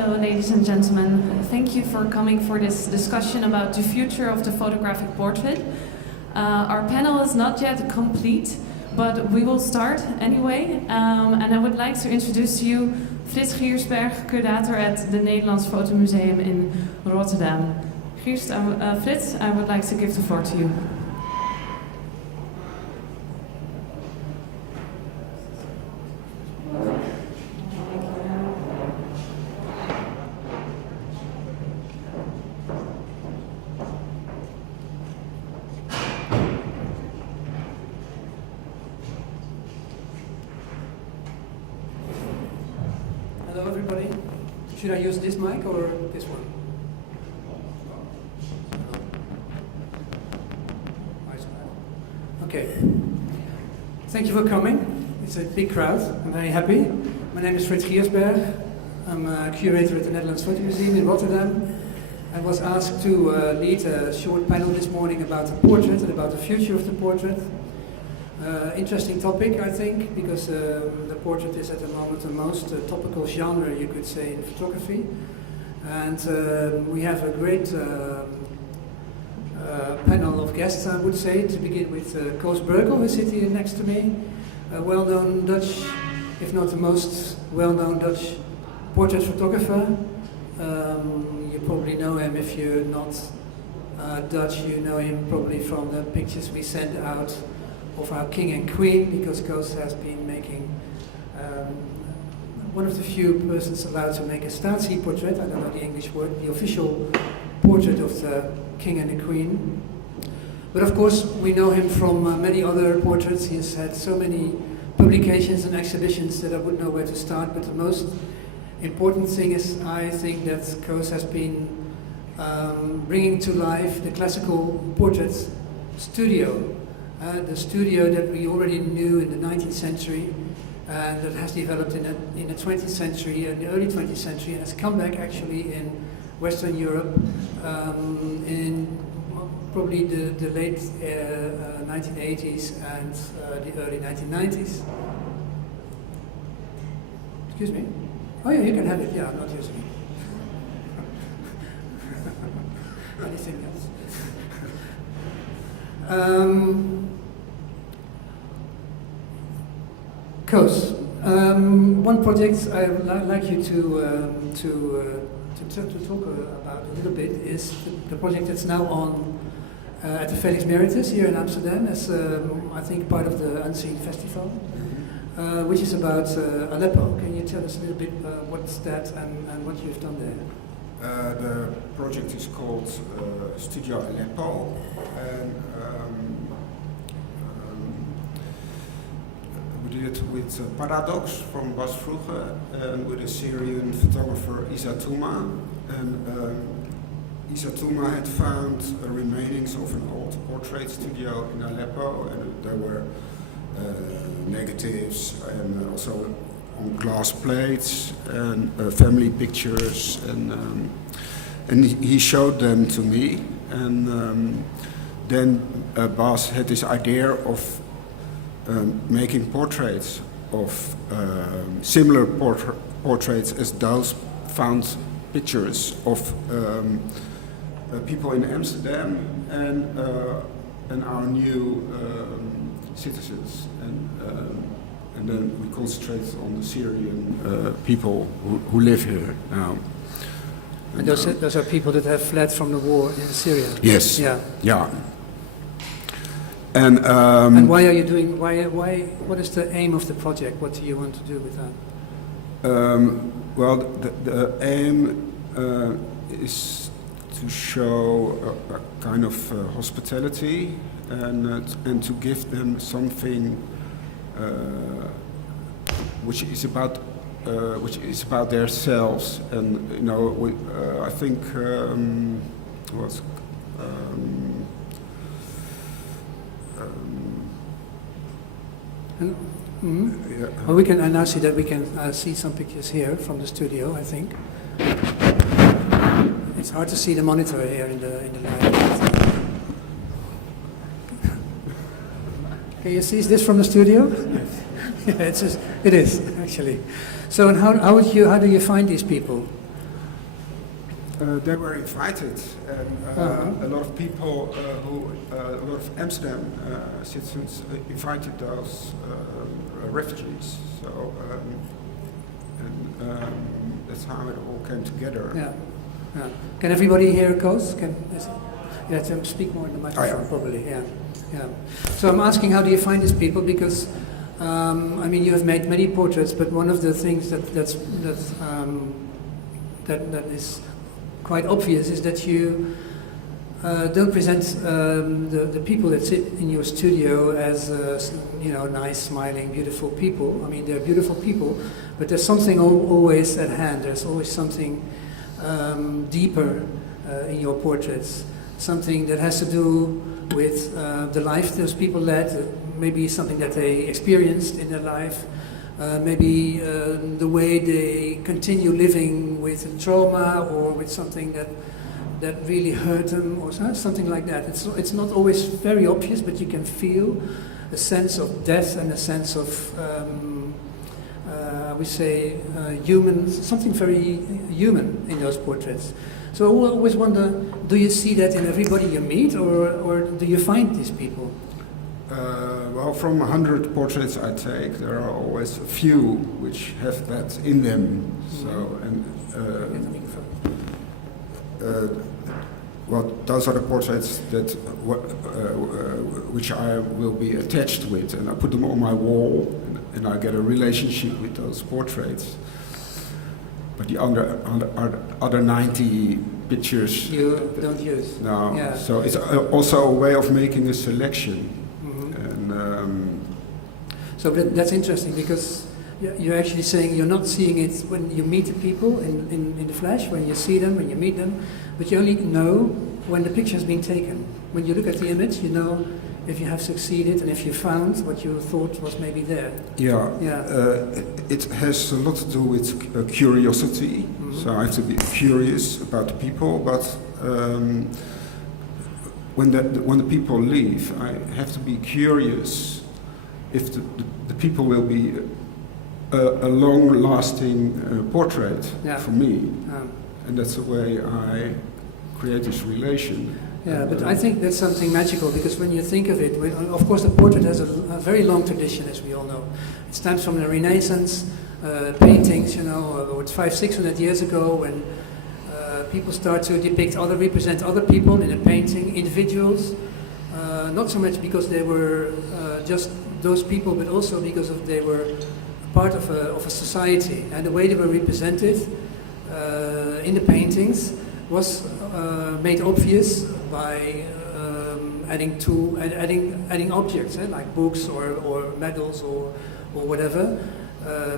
Hello, ladies and gentlemen. Thank you for coming for this discussion about the future of the photographic portrait. Our panel is not yet complete, but we will start anyway. And I would like to introduce to you Frits Gierstberg, curator at the Nederlands Fotomuseum in Rotterdam. Frits, I would like to give the floor to you. Hello everybody. Should I use this mic or this one? Okay. Thank you for coming. It's a big crowd. I'm very happy. My name is Frits Gierstberg. I'm a curator at the Nederlands Fotomuseum in Rotterdam. I was asked to lead a short panel this morning about the portrait and about the future of the portrait. Interesting topic, I think, because the portrait is at the moment the most topical genre, you could say, in photography. And we have a great panel of guests, I would say, to begin with Koos Breukel, who is sitting next to me, a well-known Dutch, if not the most well-known Dutch portrait photographer. You probably know him. If you're not Dutch, you know him probably from the pictures we sent out of our king and queen, because Koos has been making one of the few persons allowed to make a staatsy portrait, I don't know the English word, the official portrait of the king and the queen. But of course we know him from many other portraits. He has had so many publications and exhibitions that I wouldn't know where to start, but the most important thing is, I think, that Koos has been bringing to life the classical portrait studio. The studio that we already knew in the 19th century and that has developed in the 20th century and the early 20th century, and has come back actually in Western Europe in probably the late 1980s and the early 1990s. Excuse me? Oh yeah, you can have it. Yeah, I'm not using it. Anything else? Koos, one project I would like you to talk about a little bit is the project that's now on at the Felix Meritus here in Amsterdam as I think part of the Unseen Festival, which is about Aleppo. Can you tell us a little bit what's that and what you've done there? The project is called Studio Aleppo, and we did it with Paradox from Bas Vroege and with a Syrian photographer Isa Touma. And Isa Touma had found remainings of an old portrait studio in Aleppo, and there were negatives and also on glass plates and family pictures, and he showed them to me, and then Bas had this idea of making portraits of similar portraits as those found pictures of people in Amsterdam and our new citizens, and then we concentrate on the Syrian people who live here now. And those are people that have fled from the war in Syria. Yes. Yeah. Yeah. And why are you doing? Why? What is the aim of the project? What do you want to do with that? Well, the aim is to show a kind of hospitality and to give them something which is about themselves. And you know, I think what's yeah. Well, we can now see that we can see some pictures here from the studio. I think it's hard to see the monitor here in the light. Can you see this from the studio? Yeah, it is actually. So, and how do you find these people? They were invited, and a lot of people, a lot of Amsterdam citizens invited those refugees. So, that's how it all came together. Yeah. Yeah. Can everybody hear Koos? Speak more in the microphone, probably. Yeah. Yeah. So I'm asking, how do you find these people? Because I mean, you have made many portraits, but one of the things that is quite obvious is that you don't present the people that sit in your studio as nice, smiling, beautiful people. I mean, they're beautiful people, but there's something always at hand. There's always something deeper in your portraits, something that has to do with the life those people led, maybe something that they experienced in their life, maybe the way they continue living with trauma or with something that really hurt them or something like that. It's not always very obvious, but you can feel a sense of death and a sense of, I would say, human, something very human in those portraits. So I always wonder, do you see that in everybody you meet, or do you find these people? Well, from 100 portraits I take, there are always a few which have that in them. So, well, those are the portraits that which I will be attached with, and I put them on my wall, and I get a relationship with those portraits. But the other 90 pictures you don't use. No. Yeah. So it's also a way of making a selection. And so that's interesting, because you're actually saying you're not seeing it when you meet the people in the flesh, when you see them, when you meet them, but you only know when the picture has been taken. When you look at the image, you know if you have succeeded and if you found what you thought was maybe there. Yeah, yeah. It has a lot to do with curiosity. Mm-hmm. So I have to be curious about the people, but when the people leave, I have to be curious if the people will be a long-lasting portrait for me, and that's the way I create this relation. Yeah, but I think that's something magical, because when you think of it, of course the portrait has a very long tradition, as we all know. It stems from the Renaissance paintings, it's 500-600 years ago, when people start to represent other people in a painting, individuals, not so much because they were just those people, but also because they were part of a society, and the way they were represented in the paintings was made obvious by adding objects, like books or medals or whatever,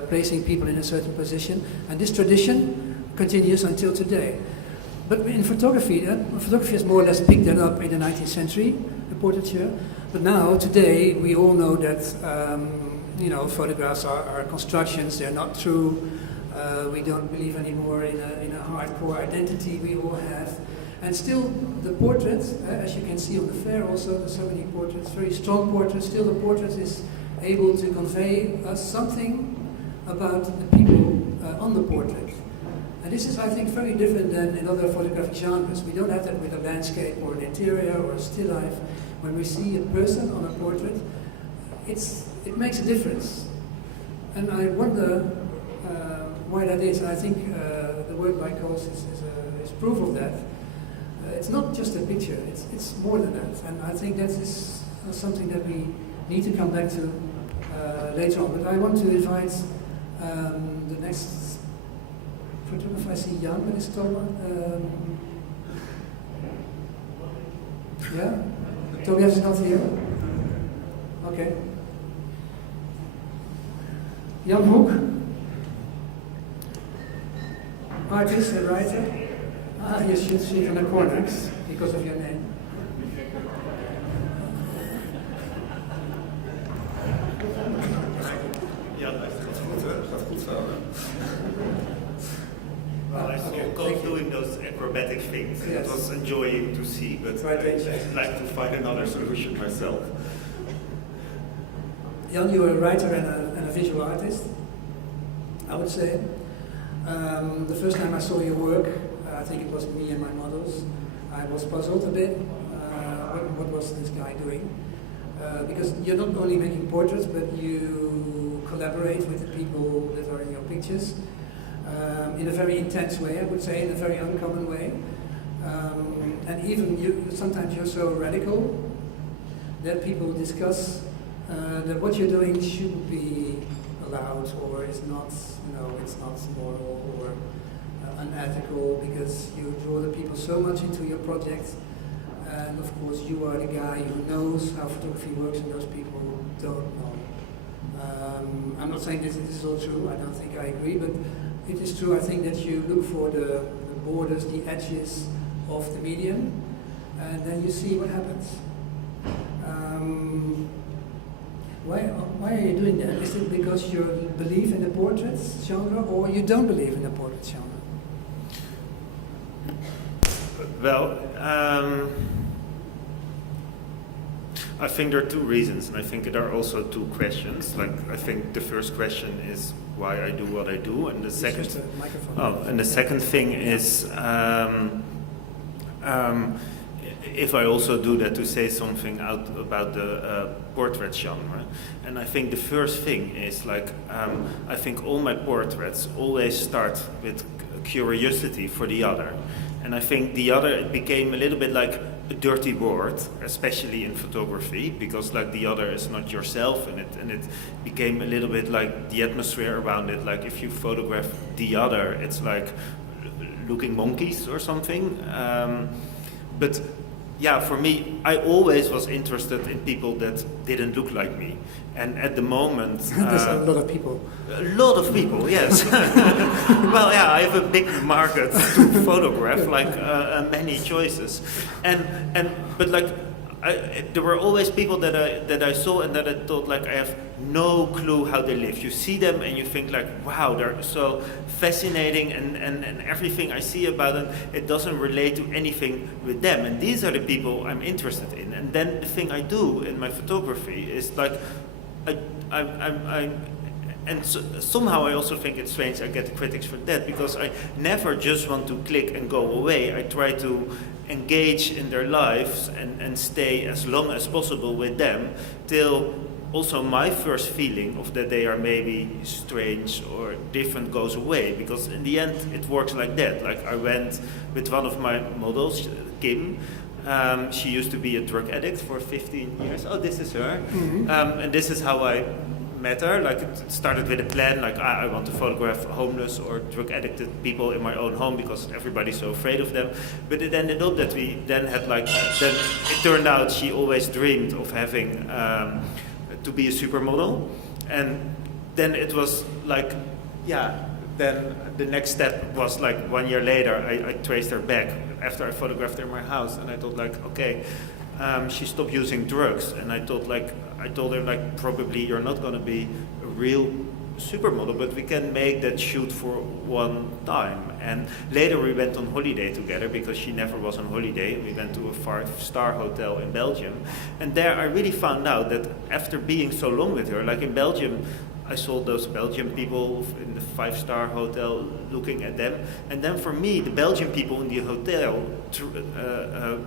placing people in a certain position, and this tradition continues until today. But in photography, photography has more or less picked that up in the 19th century, the portraiture. But now, today, we all know that photographs are constructions; they're not true. We don't believe anymore in a hardcore identity we all have. And still, the portrait, as you can see on the fair also, there's so many portraits, very strong portraits, still the portrait is able to convey us something about the people on the portrait. And this is, I think, very different than in other photographic genres. We don't have that with a landscape or an interior or a still life. When we see a person on a portrait, it makes a difference. And I wonder why that is. And I think the work by Koos is proof of that. It's not just a picture, it's more than that. And I think that is something that we need to come back to later on. But I want to invite the next photographer. I see Jan with his camera. Yeah? Tobias is not here? Okay. Jan Hoek. Artist and writer. You should sit in the corners because of your name. Ja, dat gaat goed zo. Well, I saw Koos doing those acrobatic things. Yes. It was enjoying to see, but I'd like to find another solution myself. Jan, you're a writer and a visual artist, I would say. The first time I saw your work, I think it was me and my models. I was puzzled a bit. What was this guy doing? Because you're not only making portraits, but you collaborate with the people that are in your pictures in a very intense way, I would say, in a very uncommon way. And even sometimes you're so radical that people discuss that what you're doing shouldn't be allowed, or is not, it's not moral or unethical, because you draw the people so much into your project. And of course, you are the guy who knows how photography works, and those people don't know. I'm not saying this is all true. I don't think I agree, but it is true. I think that you look for the borders, the edges of the medium, and then you see what happens. Why are you doing that? Is it because you believe in the portraits genre, or you don't believe in the portrait genre? Well, I think there are two reasons, and I think there are also two questions. Like, I think the first question is why I do what I do, and the second. Just a microphone. Oh, and the second thing is if I also do that to say something out about the portrait genre. And I think the first thing is like I think all my portraits always start with curiosity for the other. And I think the other, it became a little bit like a dirty word, especially in photography, because like the other is not yourself, and it became a little bit like the atmosphere around it. Like if you photograph the other, it's like looking monkeys or something. But yeah, for me, I always was interested in people that didn't look like me. And at the moment... There's a lot of people. A lot of people, yes. Well, yeah, I have a big market to photograph, like many choices. But like, there were always people that I saw and that I thought like I have no clue how they live. You see them and you think like, wow, they're so fascinating, and everything I see about them, it doesn't relate to anything with them. And these are the people I'm interested in. And then the thing I do in my photography is like, somehow I also think it's strange I get critics for that, because I never just want to click and go away. I try to engage in their lives and stay as long as possible with them, till also my first feeling of that they are maybe strange or different goes away, because in the end it works like that. Like I went with one of my models, Kim. She used to be a drug addict for 15 years. Oh, this is her. Mm-hmm. And this is how I met her. Like it started with a plan, like I want to photograph homeless or drug addicted people in my own home because everybody's so afraid of them. But it ended up that we then had like, then it turned out she always dreamed of having to be a supermodel. And then it was like, yeah, then the next step was like 1 year later, I traced her back after I photographed her in my house, and I thought like, okay, she stopped using drugs, and I told her like, probably you're not going to be a real supermodel, but we can make that shoot for one time. And later we went on holiday together, because she never was on holiday. We went to a 5-star hotel in Belgium, and there I really found out that after being so long with her, like in Belgium, I saw those Belgian people in the 5-star hotel looking at them. And then for me, the Belgian people in the hotel,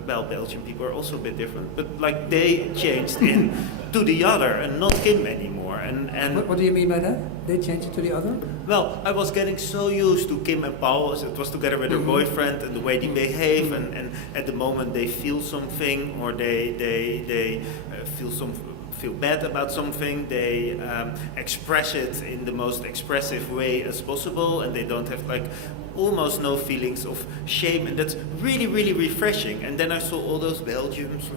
Belgian people are also a bit different, but like they changed in to the other and not Kim anymore. And what do you mean by that? They changed to the other? Well, I was getting so used to Kim and Paul. It was together with her boyfriend, and the way they behave, and at the moment they feel something, or they feel bad about something, they express it in the most expressive way as possible, and they don't have like almost no feelings of shame, and that's really, really refreshing. And then I saw all those Belgians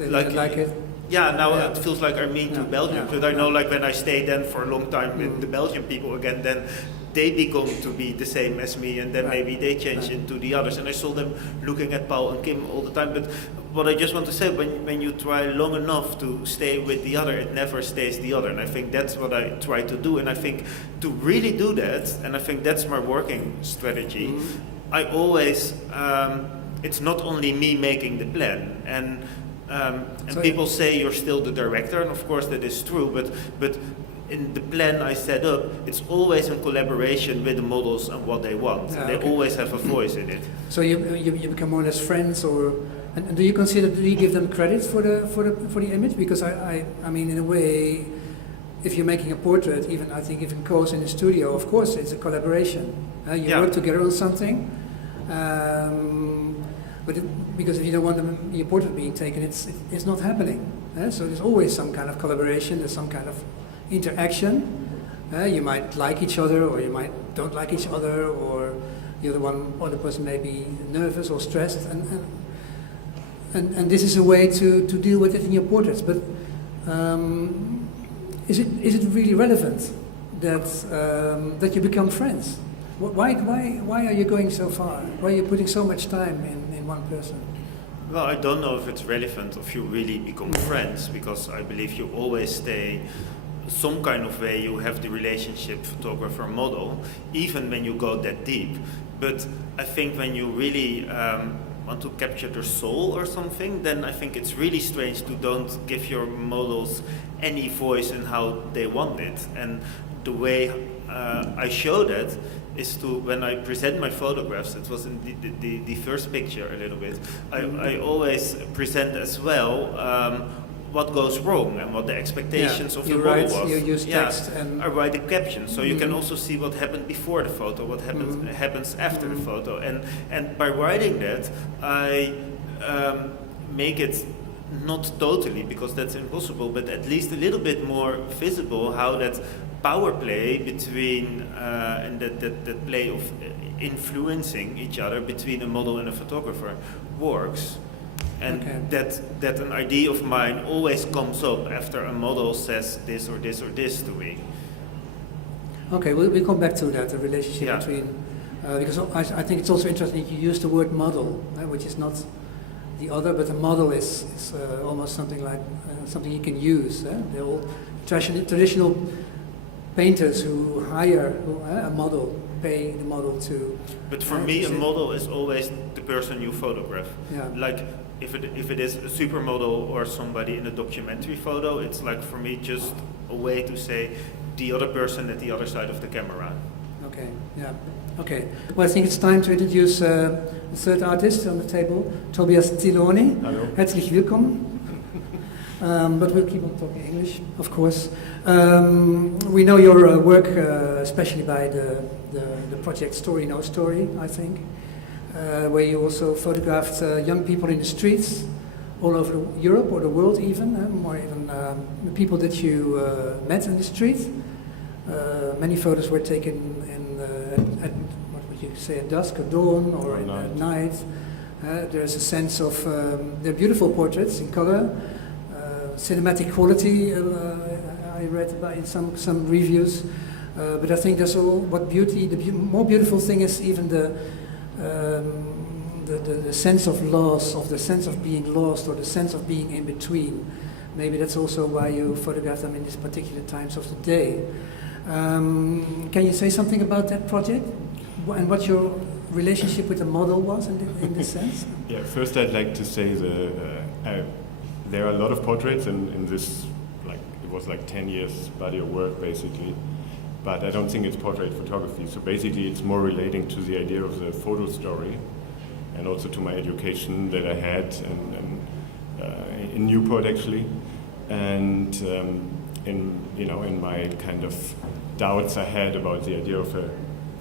like it. Yeah, now it feels like I'm mean to Belgium, but I know like when I stay then for a long time with the Belgian people again, then they become to be the same as me, and then maybe they change into the others. And I saw them looking at Paul and Kim all the time. But what I just want to say, when you try long enough to stay with the other, it never stays the other. And I think that's what I try to do. And I think to really do that, and I think that's my working strategy, I always, it's not only me making the plan. And So people say you're still the director, and of course that is true, but in the plan I set up, it's always in collaboration with the models and what they want. Yeah, They okay. always have a voice in it. So you become more or less friends, or and do you give them credit for the image? Because I mean, in a way, if you're making a portrait, even Koos in the studio, of course it's a collaboration. You Yeah. work together on something. Because if you don't want your portrait being taken, it's not happening. So there's always some kind of collaboration. There's some kind of interaction. You might like each other, or you might don't like each other, or the other person may be nervous or stressed, and this is a way to deal with it in your portraits. But is it really relevant that you become friends? Why are you going so far? Why are you putting so much time in one person? Well, I don't know if it's relevant if you really become friends, because I believe you always stay some kind of way. You have the relationship photographer-model, even when you go that deep. But I think when you really want to capture their soul or something, then I think it's really strange to don't give your models any voice in how they want it. And the way I show that is to, when I present my photographs, it was in the first picture a little bit, I always present as well what goes wrong and what the expectations of the model was. You use text and... I write a caption, so you can also see what happened before the photo, what happens after the photo. And by writing that, I make it not totally, because that's impossible, but at least a little bit more visible how that power play between and that play of influencing each other between a model and a photographer works. And that an idea of mine always comes up after a model says this or this or this to me. Okay, we'll come back to that, the relationship between, because I think it's also interesting you use the word model, which is not the other, but a model is almost something like something you can use. They're all traditional painters who hire a model, pay the model to... But for me, a model is always the person you photograph. Yeah. Like, if it is a supermodel or somebody in a documentary photo, it's like for me just a way to say the other person at the other side of the camera. Okay, yeah. Okay. Well, I think it's time to introduce the third artist on the table, Tobias Zielony. Hello. Herzlich willkommen. But we'll keep on talking English, of course. We know your work, especially by the project Story No Story, I think, where you also photographed young people in the streets all over Europe or the world even, or even people that you met in the street. Many photos were taken at what would you say, at dusk or dawn or at night. There's a sense of, they're beautiful portraits in color, cinematic quality, I read about in some reviews, but I think that's all what beauty, the more beautiful thing is even the sense of loss, of the sense of being lost or the sense of being in between. Maybe that's also why you photograph them in these particular times of the day. Can you say something about that project and what your relationship with the model was in this sense? Yeah, first I'd like to say there are a lot of portraits in this, like it was like 10 years body of work basically, but I don't think it's portrait photography. So basically it's more relating to the idea of the photo story and also to my education that I had in Newport actually, and in my kind of doubts I had about the idea of a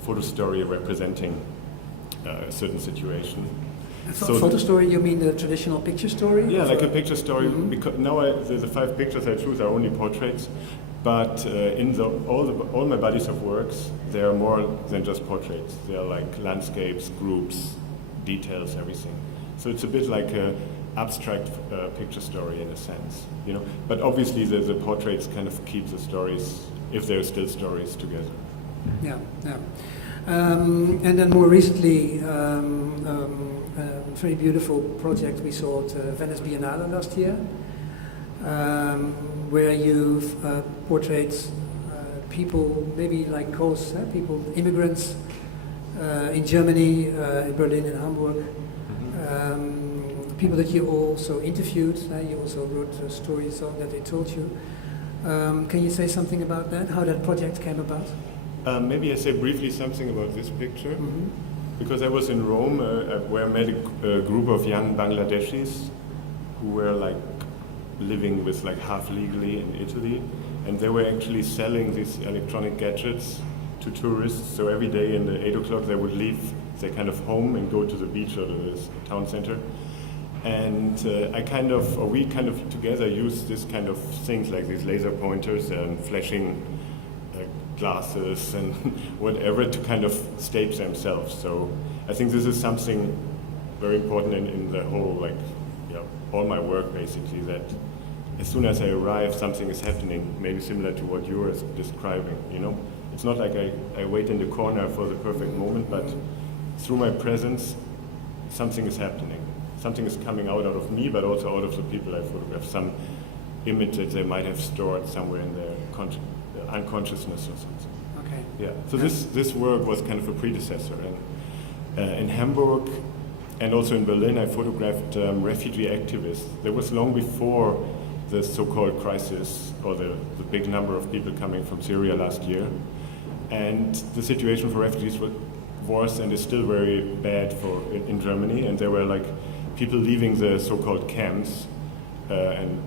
photo story representing a certain situation. So photo story, you mean the traditional picture story? Yeah, like a picture story. Because now the 5 pictures I choose are only portraits, but in all my bodies of works, they are more than just portraits. They are like landscapes, groups, details, everything. So it's a bit like a abstract picture story in a sense, you know. But obviously the portraits kind of keep the stories, if there are still stories, together. Yeah, yeah. And then more recently, very beautiful project we saw at Venice Biennale last year, where you've portrayed people, maybe like Koos, people, immigrants in Germany, in Berlin and Hamburg, people that you also interviewed, you also wrote stories that they told you. Can you say something about that? How that project came about? Maybe I say briefly something about this picture. Mm-hmm. Because I was in Rome, where I met a group of young Bangladeshis who were like living with like half legally in Italy, and they were actually selling these electronic gadgets to tourists. So every day in the 8 o'clock they would leave their kind of home and go to the beach or the town center. And we kind of together used this kind of things like these laser pointers and flashing glasses and whatever to kind of stage themselves. So I think this is something very important in the whole, like, all my work basically, that as soon as I arrive, something is happening, maybe similar to what you were describing, you know? It's not like I wait in the corner for the perfect moment, but through my presence, something is happening. Something is coming out of me, but also out of the people I photograph. Some image that they might have stored somewhere in their unconsciousness or something. Okay. Yeah. So this work was kind of a predecessor. And in Hamburg and also in Berlin, I photographed refugee activists. That was long before the so-called crisis or the big number of people coming from Syria last year. And the situation for refugees was and is still very bad in Germany. And there were like people leaving the so-called camps and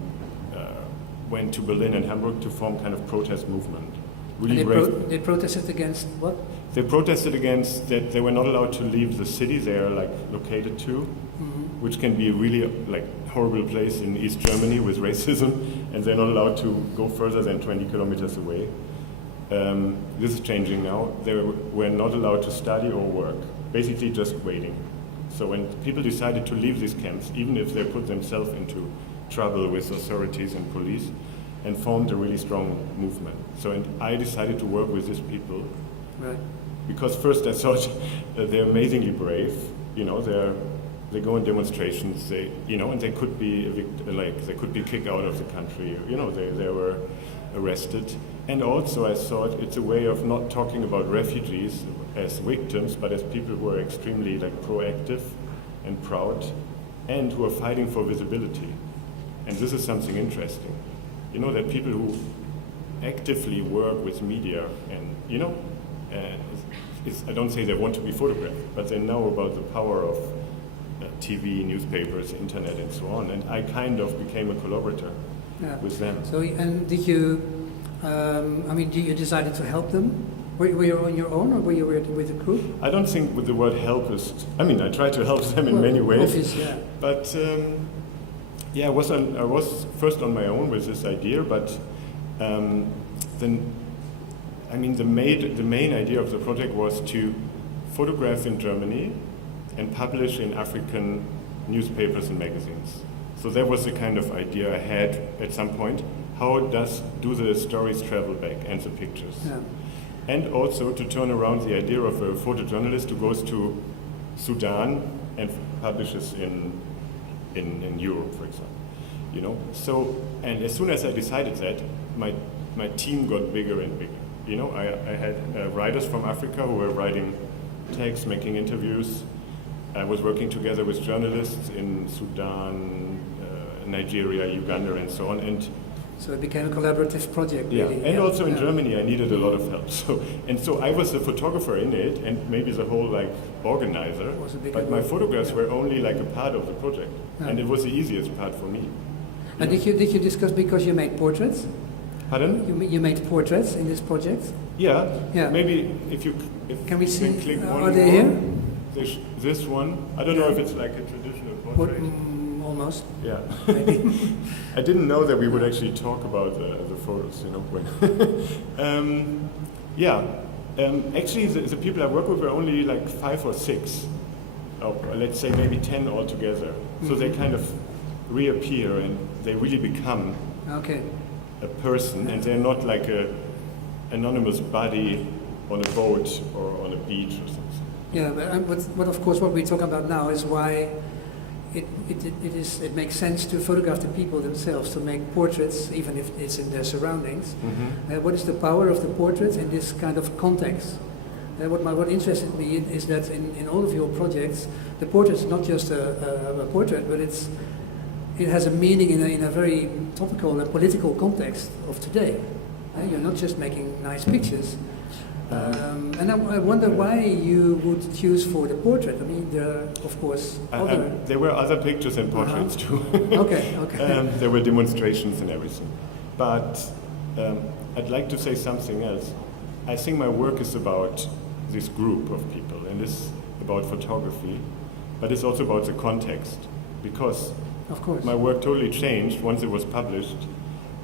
went to Berlin and Hamburg to form kind of protest movement. Really They protested against what? They protested against that they were not allowed to leave the city they are like located to, which can be a really like horrible place in East Germany with racism, and they're not allowed to go further than 20 kilometers away. This is changing now. They were not allowed to study or work, basically just waiting. So when people decided to leave these camps, even if they put themselves into trouble with authorities and police, and formed a really strong movement. So and I decided to work with these people, Right. because first I thought they're amazingly brave. You know, they go on demonstrations. And they could be they could be kicked out of the country. You know, they were arrested. And also I thought it's a way of not talking about refugees as victims, but as people who are extremely like proactive and proud, and who are fighting for visibility. And this is something interesting. You know, that people who actively work with media and, I don't say they want to be photographed, but they know about the power of TV, newspapers, internet, and so on. And I kind of became a collaborator with them. So, and did you, you decided to help them? Were you on your own, or were you with a group? I don't think with the word help is, I try to help them in many ways. Obvious, yeah. But I was first on my own with this idea, but the main idea of the project was to photograph in Germany and publish in African newspapers and magazines. So that was the kind of idea I had at some point. How do the stories travel back and the pictures? Yeah. And also to turn around the idea of a photojournalist who goes to Sudan and publishes in Europe, for example. You know, so, and as soon as I decided that, my team got bigger and bigger. You know, I had writers from Africa who were writing texts, making interviews. I was working together with journalists in Sudan, Nigeria, Uganda, and so on. And so it became a collaborative project, really. Yeah, and also in Germany, I needed a lot of help. So I was the photographer in it, and maybe the whole organizer. But my photographs were only a part of the project, and it was the easiest part for me. And did you discuss, because you made portraits? Pardon? You made portraits in this project? Yeah. Yeah. Maybe if can we see? click one Are more. they here? This one. I don't know if it's like a traditional portrait. Almost. Yeah. I didn't know that we would actually talk about the photos, actually, the people I work with were only 5 or 6. Or let's say maybe 10 altogether. Mm-hmm. So they kind of reappear and they really become a person, and they're not like a anonymous body on a boat or on a beach or something. Yeah, but of course what we talk about now is why it makes sense to photograph the people themselves, to make portraits, even if it's in their surroundings. Mm-hmm. What is the power of the portrait in this kind of context? What interested me is that in all of your projects, the portrait is not just a portrait, but it's it has a meaning in a very topical and political context of today. You're not just making nice pictures. And I wonder why you would choose for the portrait. I mean, there are, of course, other... there were other pictures and portraits too. Okay. There were demonstrations and everything. But I'd like to say something else. I think my work is about this group of people, and it's about photography, but it's also about the context, because of course. My work totally changed once it was published.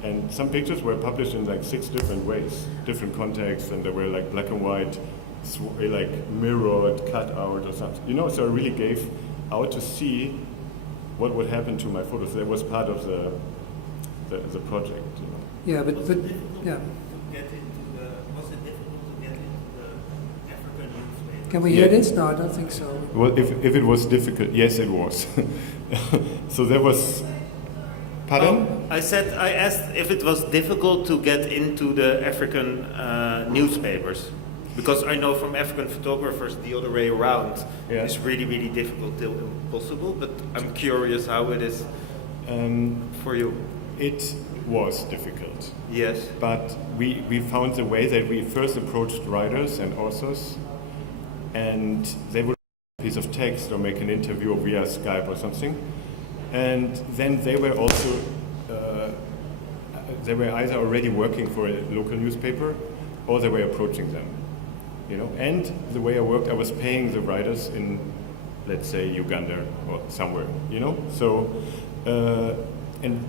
And some pictures were published in like 6 different ways, different contexts, and they were like black and white, like mirrored, cut out or something. You know, so I really gave out to see what would happen to my photos. That was part of the project. You know. Yeah, but yeah. Was it difficult to get into the African newspaper? Can we hear this? No, I don't think so. Well, if it was difficult, yes, it was. So there was. Pardon? Oh, I asked if it was difficult to get into the African newspapers, because I know from African photographers the other way around is really, really difficult till impossible. But I'm curious how it is for you. It was difficult. Yes. But we found a way that we first approached writers and authors, and they would write a piece of text or make an interview via Skype or something. And then they were also, they were either already working for a local newspaper or they were approaching them, you know. And the way I worked, I was paying the writers in, let's say, Uganda or somewhere, you know. So,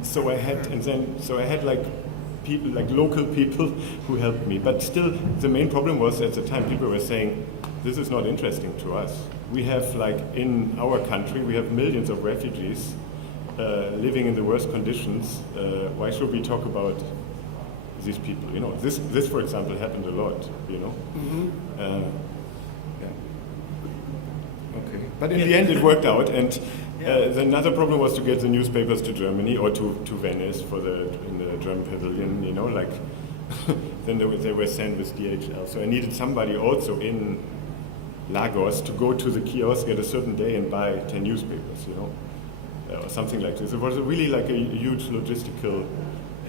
so I had like people, like local people who helped me. But still, the main problem was at the time people were saying, this is not interesting to us. We have, like, in our country, we have millions of refugees living in the worst conditions. Why should we talk about these people? You know, this, for example, happened a lot. You know. Mm-hmm. Okay. But in the end, it worked out, and another problem was to get the newspapers to Germany or to Venice in the German pavilion. You know, like then they were sent with DHL. So I needed somebody also in Lagos to go to the kiosk at a certain day and buy 10 newspapers, you know, or something like this. It was really like a huge logistical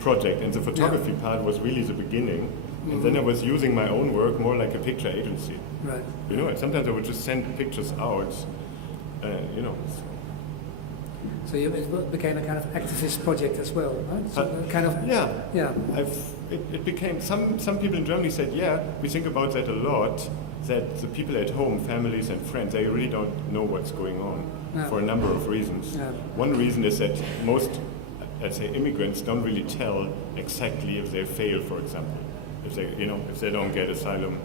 project, and the photography part was really the beginning. Mm-hmm. And then I was using my own work more like a picture agency. Right. You know, sometimes I would just send pictures out, you know. So it became a kind of activist project as well, right? So kind of. Yeah. It became, some people in Germany said, we think about that a lot, that the people at home, families and friends, they really don't know what's going on for a number of reasons. Yeah. One reason is that most, let's say, immigrants don't really tell exactly if they fail, for example. If they don't get asylum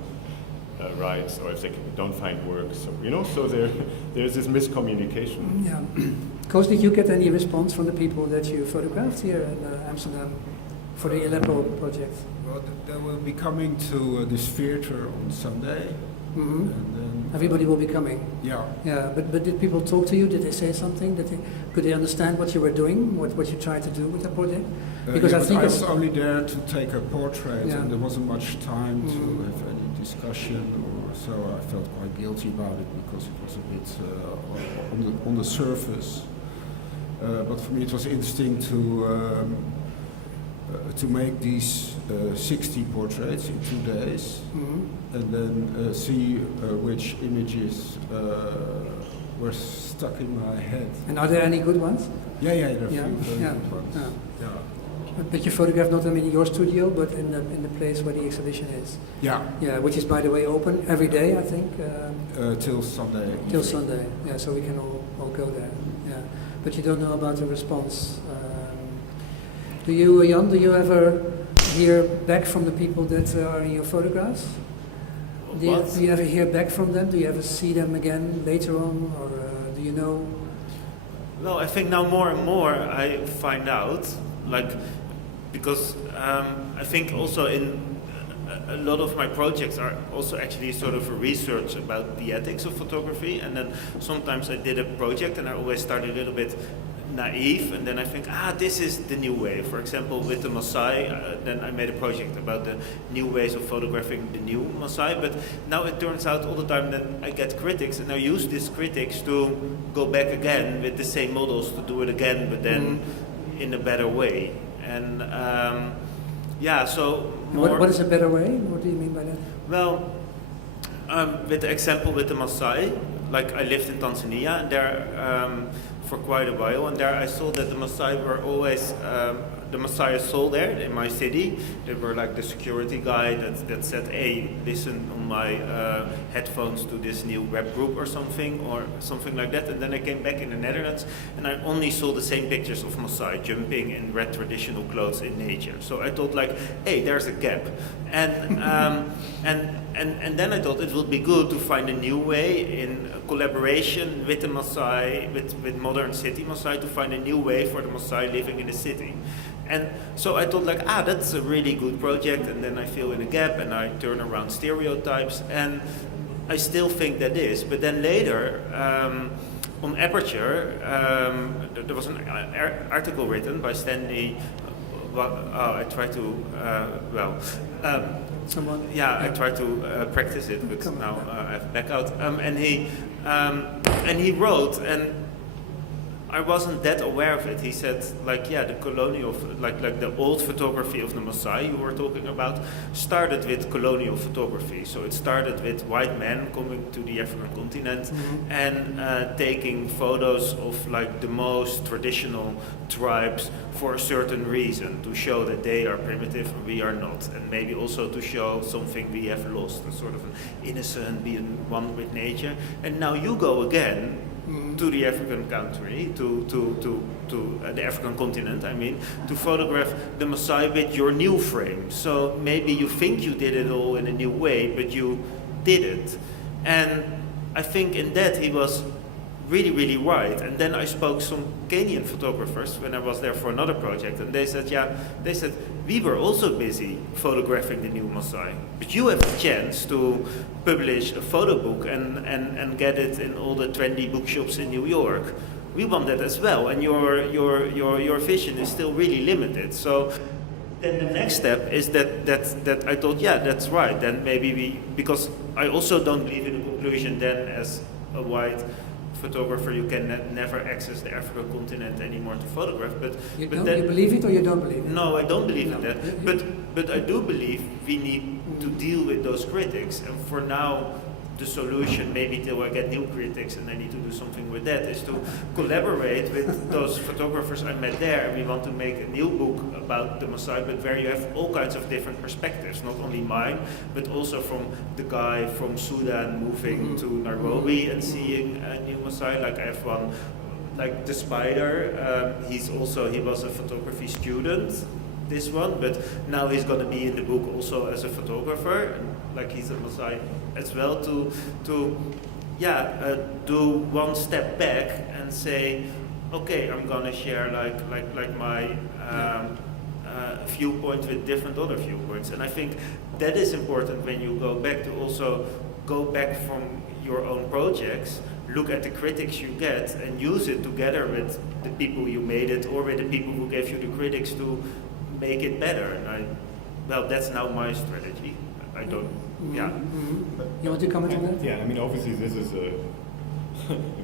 rights, or if they don't find work. So, you know, so there's this miscommunication. Yeah. Koos, did you get any response from the people that you photographed here in Amsterdam for the Aleppo project? Well, they will be coming to this theater on Sunday. Mm-hmm. And then everybody will be coming. Yeah. Yeah, but did people talk to you? Did they say something? Could they understand what you were doing? What you tried to do with the project? Because I think I was only there to take a portrait, and there wasn't much time to have any discussion, so I felt quite guilty about it because it was a bit on the surface. But for me, it was interesting to make these 60 portraits in 2 days, and then see which images were stuck in my head. And are there any good ones? Yeah, there are a few very good ones. Yeah. But you photograph not only in your studio, but in the place where the exhibition is. Yeah, which is, by the way, open every day, I think. Till Sunday. Till Sunday. Yeah, so we can all go there. Yeah, but you don't know about the response. Do you, Jan? Do you ever hear back from the people that are in your photographs? Do you ever hear back from them? Do you ever see them again later on, or do you know? Well, I think now more and more I find out, because I think also in a lot of my projects are also actually sort of a research about the ethics of photography, and then sometimes I did a project and I always start a little bit naive, and then I think, this is the new way. For example, with the Maasai, then I made a project about the new ways of photographing the new Maasai, but now it turns out all the time that I get critics, and I use these critics to go back again with the same models to do it again, but then in a better way. And so more... What is a better way? What do you mean by that? Well, with the example with the Maasai, like I lived in Tanzania, and there for quite a while, and there I saw that the Maasai were always, the Maasai I saw there in my city, they were like the security guy that said, hey, listen on my headphones to this new rap group or something like that. And then I came back in the Netherlands, and I only saw the same pictures of Maasai jumping in red traditional clothes in nature. So I thought like, hey, there's a gap. And and then I thought it would be good to find a new way in collaboration with the Maasai, with modern city Maasai, to find a new way for the Maasai living in the city. And so I thought like, that's a really good project, and then I fill in a gap and I turn around stereotypes, and I still think that is. But then later, on Aperture, there was an article written by Stanley. I try to, I try to practice it, but now I have back out. And he wrote, and I wasn't that aware of it. He said, like, the colonial, like the old photography of the Maasai you were talking about, started with colonial photography. So it started with white men coming to the African continent and taking photos of like the most traditional tribes for a certain reason, to show that they are primitive and we are not, and maybe also to show something we have lost, a sort of an innocent, being one with nature. And now you go again to the African country, to the African continent, I mean, to photograph the Maasai with your new frame. So maybe you think you did it all in a new way, but you did it. And I think in that he was really, really right. And then I spoke to some Kenyan photographers when I was there for another project, and they said, we were also busy photographing the new Maasai, but you have a chance to publish a photo book and get it in all the trendy bookshops in New York. We want that as well, and your vision is still really limited. So then the next step is that I thought, that's right. Then maybe because I also don't believe in the conclusion then as a white photographer you can never access the African continent anymore to photograph. But you then, believe it or you don't believe it? No, I don't believe in that. But I do believe we need to deal with those critics. And for now, the solution, maybe till I get new critics and I need to do something with that, is to collaborate with those photographers I met there. And we want to make a new book about the Maasai, but where you have all kinds of different perspectives, not only mine, but also from the guy from Sudan moving to Nairobi and seeing a new Maasai. Like I have one, like the spider, he was a photography student, this one, but now he's going to be in the book also as a photographer, like he's a Maasai as well, to do one step back and say, okay, I'm going to share like my viewpoint with different other viewpoints. And I think that is important when you go back, to also go back from your own projects, look at the critics you get and use it together with the people you made it, or with the people who gave you the critics, to make it better. And that's now my strategy. I don't, You want to comment on that? Yeah, I mean, obviously this is a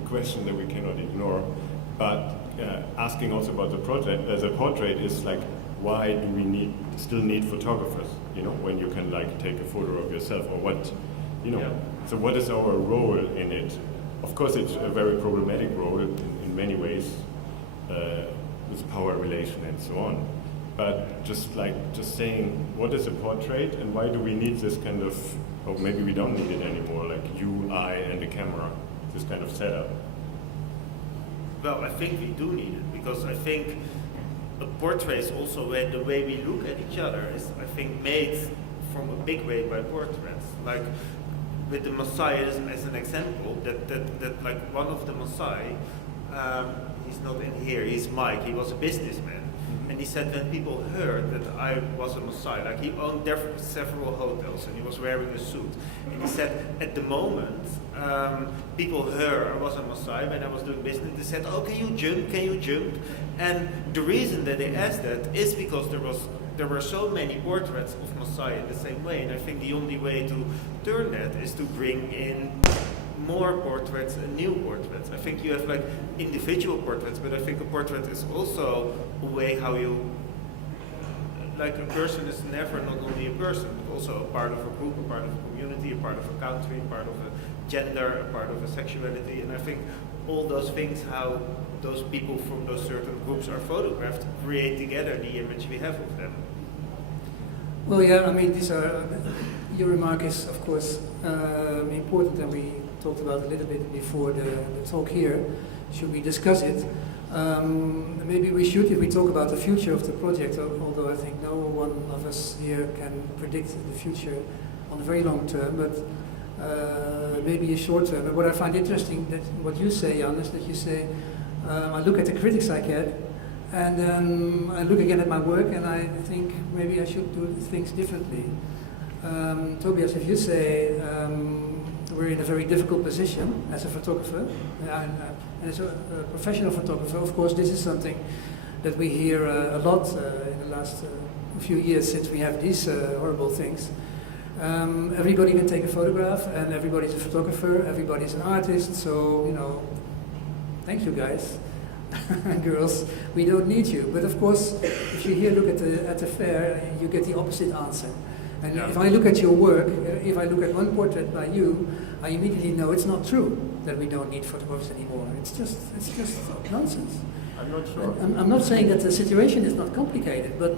question that we cannot ignore, but asking also about the project, as a portrait, is like, why do we still need photographers, when you can like take a photo of yourself, or what, so what is our role in it? Of course, it's a very problematic role in many ways, with power relation and so on. But just saying, what is a portrait and why do we need this kind of, or maybe we don't need it anymore, like you, I, and the camera, this kind of setup? Well, I think we do need it, because I think a portrait is also where the way we look at each other is, I think, made from a big way by portraits. Like with the Maasai as an example, that like one of the Maasai, he's not in here, he's Mike, he was a businessman. And he said when people heard that I was a Maasai, like he owned several hotels and he was wearing a suit, and he said at the moment people heard I was a Maasai when I was doing business. They said, "Oh, can you jump? Can you jump?" And the reason that they asked that is because there were so many portraits of Maasai in the same way, and I think the only way to turn that is to bring in more portraits and new portraits. I think you have like individual portraits, but I think a portrait is also a way how you, like a person is never not only a person, but also a part of a group, a part of a community, a part of a country, a part of a gender, a part of a sexuality, and I think all those things, how those people from those certain groups are photographed, create together the image we have of them. Well, yeah, I mean, your remark is, of course, important, and we talked about it a little bit before the talk here. Should we discuss it? Maybe we should if we talk about the future of the project, although I think no one of us here can predict the future on the very long term, but maybe a short term. But what I find interesting, that what you say, Jan, is that you say, I look at the critics I get, and then I look again at my work and I think maybe I should do things differently. Tobias, if you say we're in a very difficult position as a photographer, and as a professional photographer, of course this is something that we hear a lot in the last few years since we have these horrible things. Everybody can take a photograph and everybody's a photographer, everybody's an artist, so, you know, thank you guys and girls, we don't need you. But of course, if you here look at the fair, you get the opposite answer. And if I look at your work, if I look at one portrait by you, I immediately know it's not true that we don't need photographers anymore. It's just nonsense. I'm not sure. I'm not saying that the situation is not complicated, but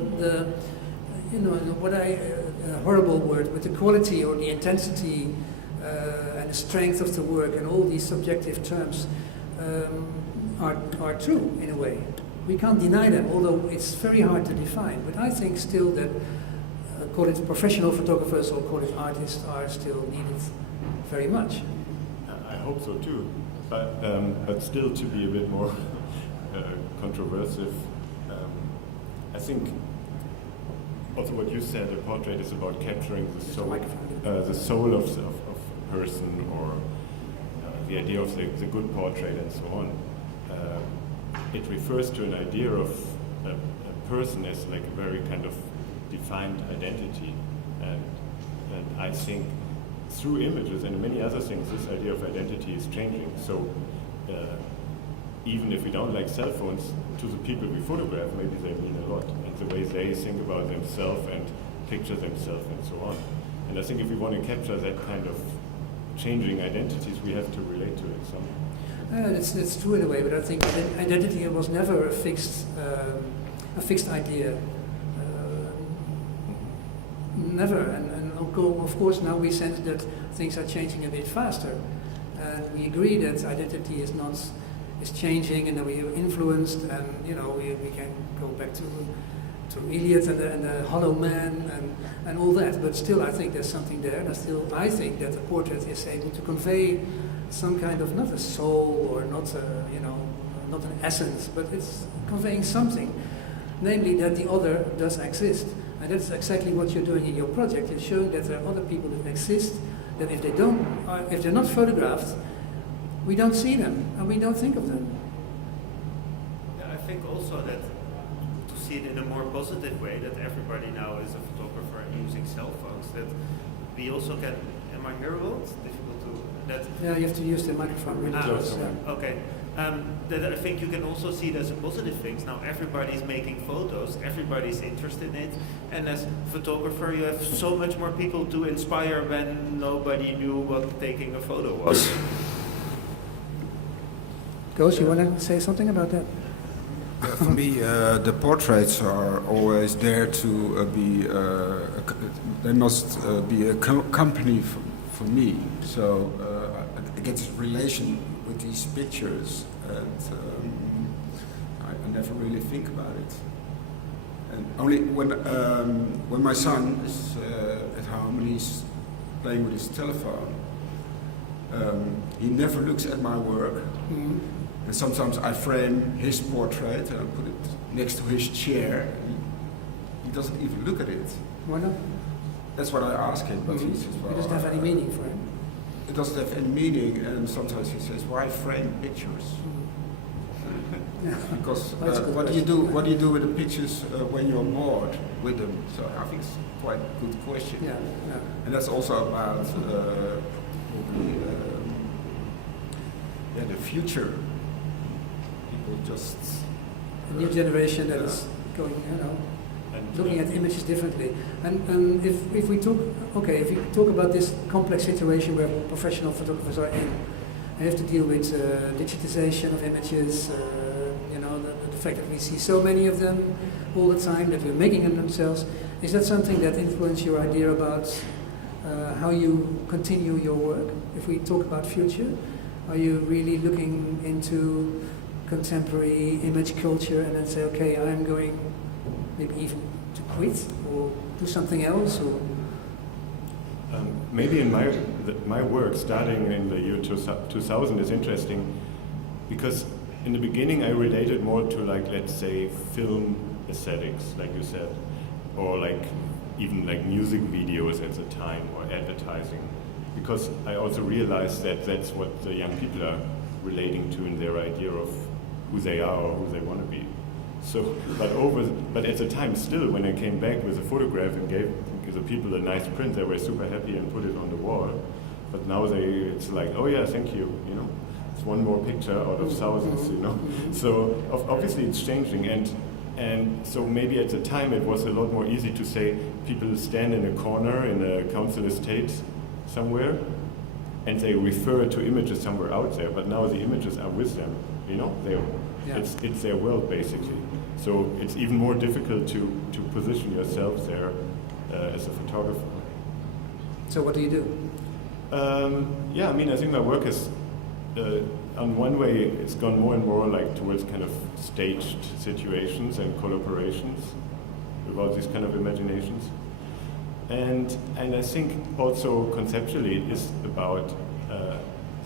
horrible word, but the quality or the intensity and the strength of the work and all these subjective terms are true in a way. We can't deny them, although it's very hard to define. But I think still that call it professional photographers or call it artists are still needed very much. I hope so too, but still to be a bit more controversial, I think also what you said, a portrait is about capturing the soul of a person, or the idea of the good portrait and so on. It refers to an idea of a person as like a very kind of defined identity, and I think through images and many other things this idea of identity is changing. So even if we don't like cell phones, to the people we photograph maybe they mean a lot, and the way they think about themselves and picture themselves and so on. And I think if we want to capture that kind of changing identities, we have to relate to it somehow. That's true in a way, but I think identity was never a fixed idea. Never, and of course now we sense that things are changing a bit faster, and we agree that identity is changing, and that we are influenced, and you know we can go back to Eliot and the Hollow Man and all that. But still, I think there's something there, and I think that the portrait is able to convey some kind of, not a soul or not an essence, but it's conveying something, namely that the other does exist. And that's exactly what you're doing in your project. You're showing that there are other people that exist, that if they're not photographed, we don't see them and we don't think of them. Yeah, I think also that to see it in a more positive way, that everybody now is a photographer and using cell phones, that we also can, am I hearable? It's difficult to, that... Yeah, you have to use the microphone really close. Okay. That I think you can also see it as a positive thing. Now everybody's making photos, everybody's interested in it, and as photographer you have so much more people to inspire when nobody knew what taking a photo was. Koos, you want to say something about that? For me, the portraits are always there to be, they must be a company for me. So I get this relation with these pictures, and I never really think about it. And only when my son is at home and he's playing with his telephone, he never looks at my work. Mm-hmm. And sometimes I frame his portrait and I put it next to his chair, he doesn't even look at it. Why not? That's what I ask him, but he says, It doesn't have any meaning for him. It doesn't have any meaning, and sometimes he says, why frame pictures? Yeah. Because That's a good what do you question. do? What do you do with the pictures when you're bored with them? So I think it's quite a good question. Yeah, yeah. And that's also about the future. People just A new generation that Yeah. is going, And looking at images differently. And if we talk, if you talk about this complex situation where professional photographers are in, they have to deal with digitization of images, the fact that we see so many of them all the time, that we're making them themselves. Is that something that influenced your idea about how you continue your work? If we talk about future, are you really looking into contemporary image culture and then say, okay, I'm going maybe even to quit or do something else? Or maybe in my work, starting in the year 2000, is interesting because in the beginning I related more to, like, let's say, film aesthetics, like you said, or like even like music videos at the time, or advertising, because I also realized that that's what the young people are relating to in their idea of who they are or who they want to be. So, but at the time, still, when I came back with a photograph and gave the people a nice print, they were super happy and put it on the wall. But now it's like, oh yeah, thank you, it's one more picture out of thousands, So obviously it's changing, and so maybe at the time it was a lot more easy to say people stand in a corner in a council estate somewhere, and they refer to images somewhere out there. But now the images are with them, It's their world basically. So it's even more difficult to position yourself there as a photographer. so what do you do? I think my work is, on one way, it's gone more and more like towards kind of staged situations and collaborations about these kind of imaginations. And I think also conceptually it is about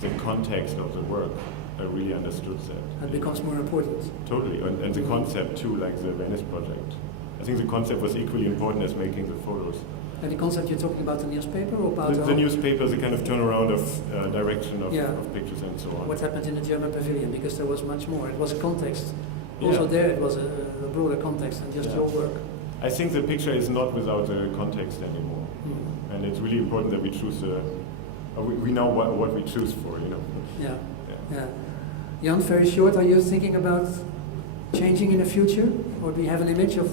the context of the work. I really understood that. It becomes more important. Totally, and the concept too, like the Venice project. I think the concept was equally important as making the photos. And the concept you're talking about the newspaper or about The newspaper, the kind of turnaround of direction of pictures and so on. what happened in the German pavilion, because there was much more. It was a context. Yeah. Also there it was a broader context than just your work. I think the picture is not without a context anymore. And it's really important that we choose we know what we choose for, Yeah. Jan, very short, are you thinking about changing in the future? Or do you have an image of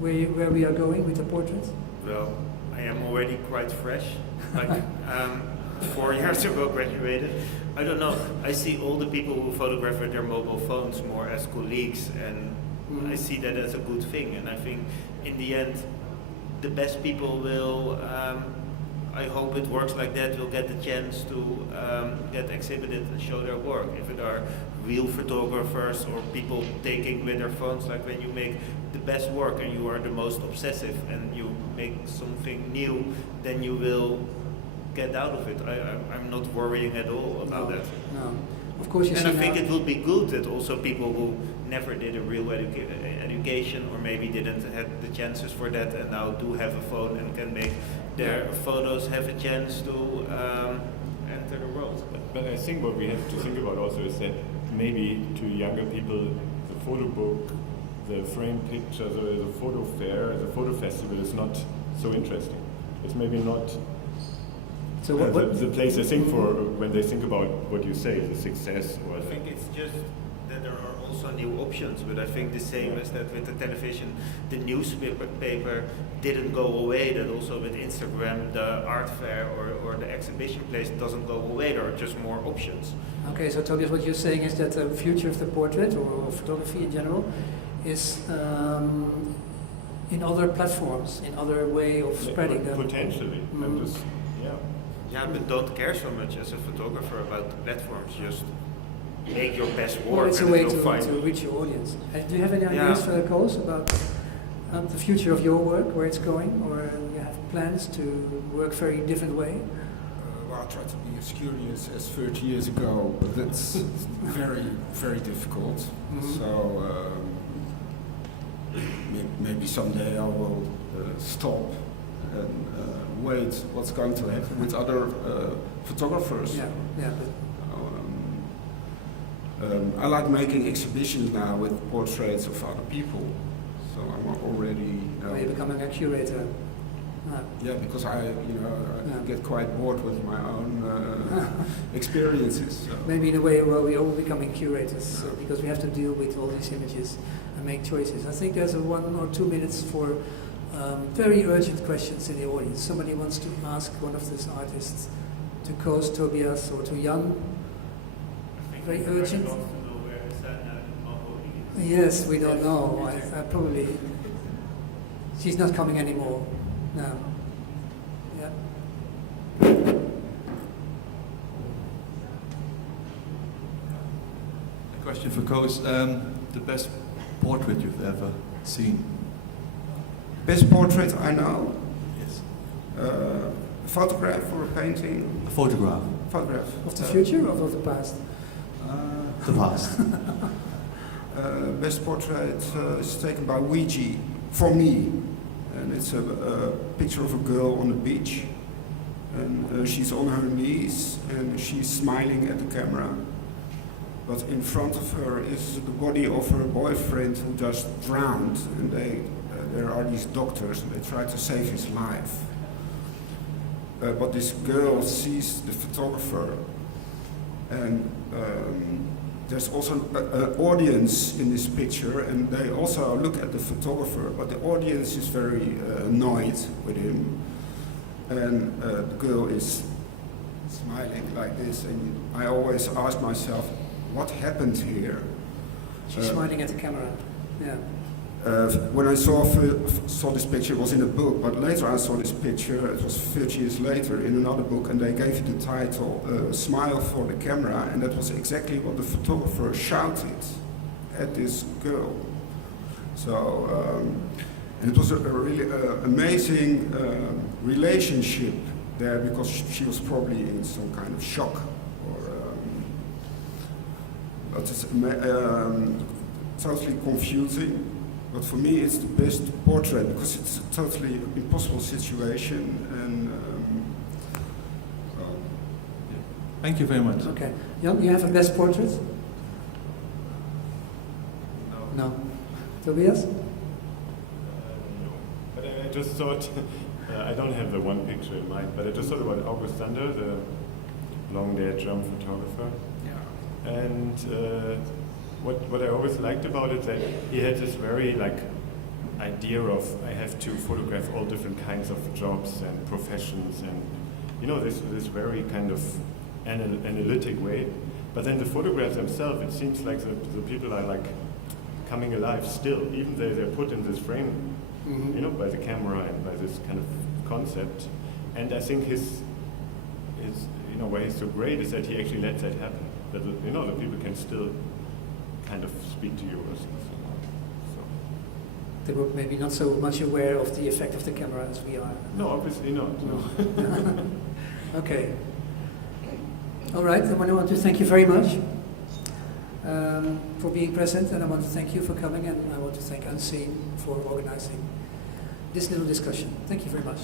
where we are going with the portrait? Well, I am already quite fresh. Like 4 years ago graduated. I don't know. I see all the people who photograph with their mobile phones more as colleagues, and I see that as a good thing. And I think in the end, the best people will, I hope it works like that, will get the chance to get exhibited and show their work. If it are real photographers or people taking with their phones, like when you make the best work and you are the most obsessive and you make something new, then you will get out of it. I'm not worrying at all about that. No. Of course, And I think it will be good that also people who never did a real education or maybe didn't have the chances for that and now do have a phone and can make their photos have a chance to enter the world. But I think what we have to think about also is that maybe to younger people, the photo book, the framed pictures, or the photo fair, the photo festival is not so interesting. It's maybe not So the place they think for when they think about what you say, the success. Or I think it's just that there are also new options, but I think the same as that with the television, the newspaper didn't go away, that also with Instagram, the art fair or the exhibition place doesn't go away, there are just more options. Okay, so Tobias, what you're saying is that the future of the portrait or photography in general is in other platforms, in other way of spreading them. Potentially. I'm just, Yeah, but don't care so much as a photographer about the platforms, just make your best work. Well, it's a and way it will find to you. reach your audience. Do you have any ideas, Koos, about the future of your work, where it's going, or you have plans to work very different way? Well, I tried to be as curious as 30 years ago, but that's very, very difficult. So maybe someday I will stop and wait what's going to happen with other photographers. Yeah, yeah. I like making exhibitions now with portraits of other people, so I'm already. You're becoming a curator. Yeah, because I get quite bored with my own experiences. So. Maybe in a way, well, we're all becoming curators because we have to deal with all these images and make choices. I think there's 1 or 2 minutes for very urgent questions in the audience. Somebody wants to ask one of these artists, to Koos, Tobias, or to Jan. Very urgent. Yes, we don't know. I probably. She's not coming anymore. No. Yeah. A question for Koos. The best portrait you've ever seen? Best portrait I know? Yes. Photograph or a painting? A photograph. Photograph. Of the future or of the past? The past. Best portrait is taken by Ouija, for me. And it's a picture of a girl on the beach. And she's on her knees and she's smiling at the camera. But in front of her is the body of her boyfriend who just drowned. And there are these doctors and they try to save his life. But this girl sees the photographer. And there's also an audience in this picture, and they also look at the photographer, but the audience is very annoyed with him. And the girl is smiling like this, and I always ask myself, what happened here? She's smiling at the camera. Yeah. When I saw this picture, it was in a book, but later I saw this picture, it was 30 years later, in another book, and they gave it the title, Smile for the Camera, and that was exactly what the photographer shouted at this girl. So, and it was a really amazing relationship there, because she was probably in some kind of shock. But it's totally confusing. But for me, it's the best portrait because it's a totally impossible situation. And Thank you very much. Okay. Jan, you have a best portrait? No. Tobias? No. But I just thought, I don't have the one picture in mind, but I just thought about August Sander, the long-dead German photographer. yeah. And what I always liked about it, that he had this very idea of, I have to photograph all different kinds of jobs and professions, and this very kind of analytic way. But then the photographs themselves, it seems like the people are coming alive still, even though they're put in this frame, by the camera and by this kind of concept. And I think his why he's so great is that he actually lets that happen. That the people can still kind of speak to you or something. So. They were maybe not so much aware of the effect of the camera as we are. No, obviously not. No. Okay. All right, then I want to thank you very much for being present, and I want to thank you for coming, and I want to thank Unseen for organizing this little discussion. Thank you very much.